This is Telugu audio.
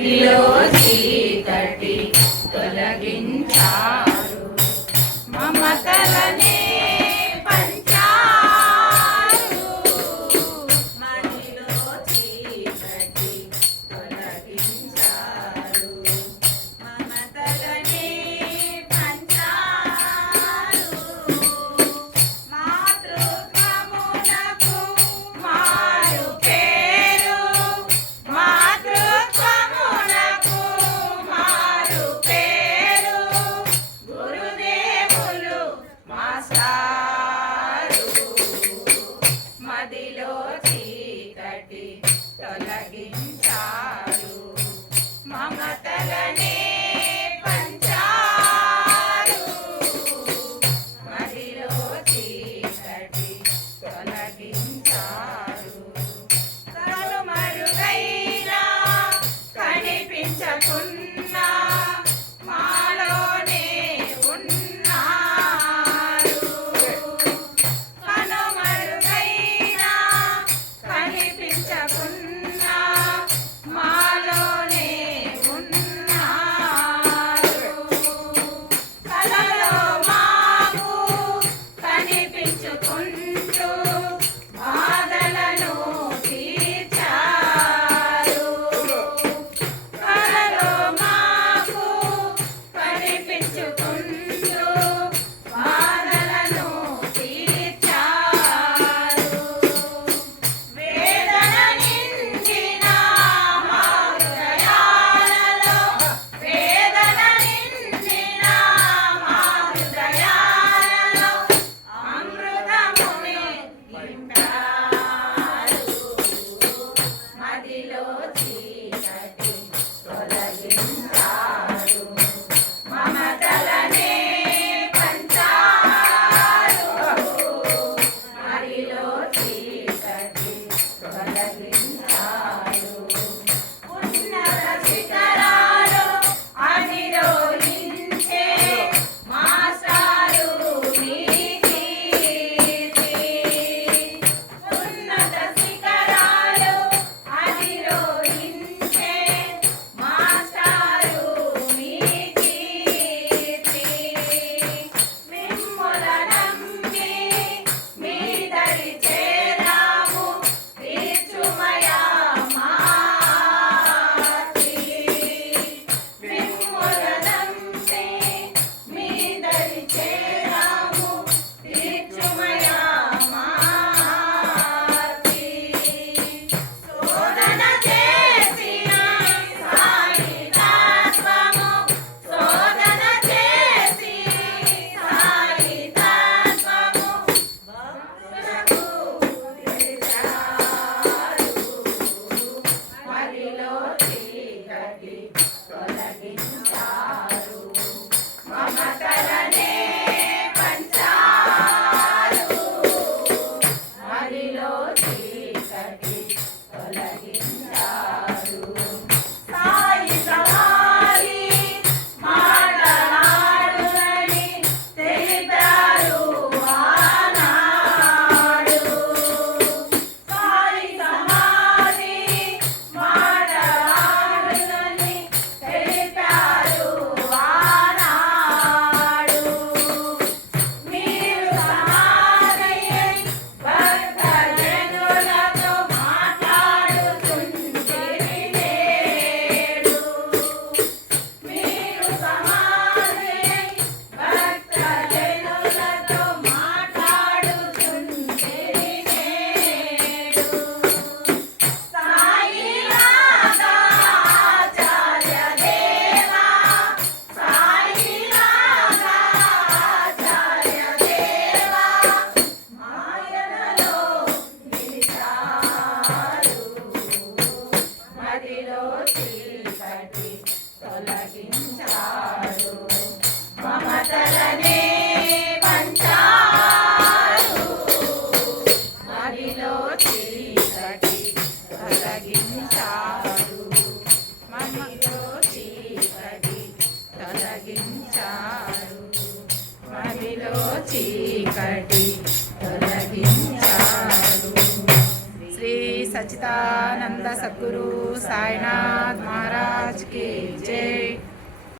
చీకటి తొలగించారు మమతలనే పంచారు మణిలో చీకటి తొలగించారు మమతలనే పంచారు మాతృత్వమునకు మారు పేరు మాతృత్వమునకు మారు పేరు గురుదేవులు మాస్టారు మదిలో చీకటి తొలగించారు మమతలనే పంచారు మదిలో చీకటి తొలగించారు కనుమరుగైనా కనిపించకున్నా మాలోనే ఉన్నారు కనుమరుగైనా కనిపించకున్నా మాలోనే ఉన్నారు కలలో మాకు కనిపించుకుంటూ బాధలను తీర్చారు కలలో మాకు కనిపించుకుంటూ బాధలను తీర్చారు వేదన నిండిన మా హృదయాలలో వేదన నిండిన మా హృదయాలలో అమృతముని నింపారు మదిలో చీకటి తొలగించారు మమతలనే పంచారు మదిలో చీకటి తొలగించారు ఉన్నత శిఖరాలు అధిరోహించే మాస్టారు నీ కీర్తి ఉన్నత శిఖరాలు అధిరోహించే మాస్టారు నీ కీర్తి మిమ్ముల నమ్మి మీ దరి చేరాము తీర్చుమయా మాతి మిమ్ముల నమ్మి మీ దరి చేరాము తీర్చుమయా మాతి శోధన చేసిన సాయితత్వము శోధన చేసి సాయితత్వము భక్తులకు తెలిసారు మదిలో చీకటి తొలగించారు మమతలనే పంచారు మదిలో చీకటి తొలగించారు సాయి సవారి మాటలాడునని తెలిపారు ఆనాడు సాయి సమాధి మాటలాడునని తెలిపారు ఆనాడు మీరు సమాధయ్యై భక్త జనులతో మాట్లాడుతుంటిరి నేడు మీరు సమాధయ్యై భక్త జనులతో మాట్లాడుతుంటిరి నేడు సాయి రాగాచార్య దేవా సాయి రాగాచార్య దేవా మాయనలో నిలిచారు మదిలో చీకటి తొలగించారు మమతలనే పంచారు మదిలో చీకటి తొలగించారు మదిలో చీకటి తొలగించారు మదిలో చీకటి తొలగించారు శ్రీ సచ్చిదానంద సద్గురు సాయినాథ్ महाराज की जय।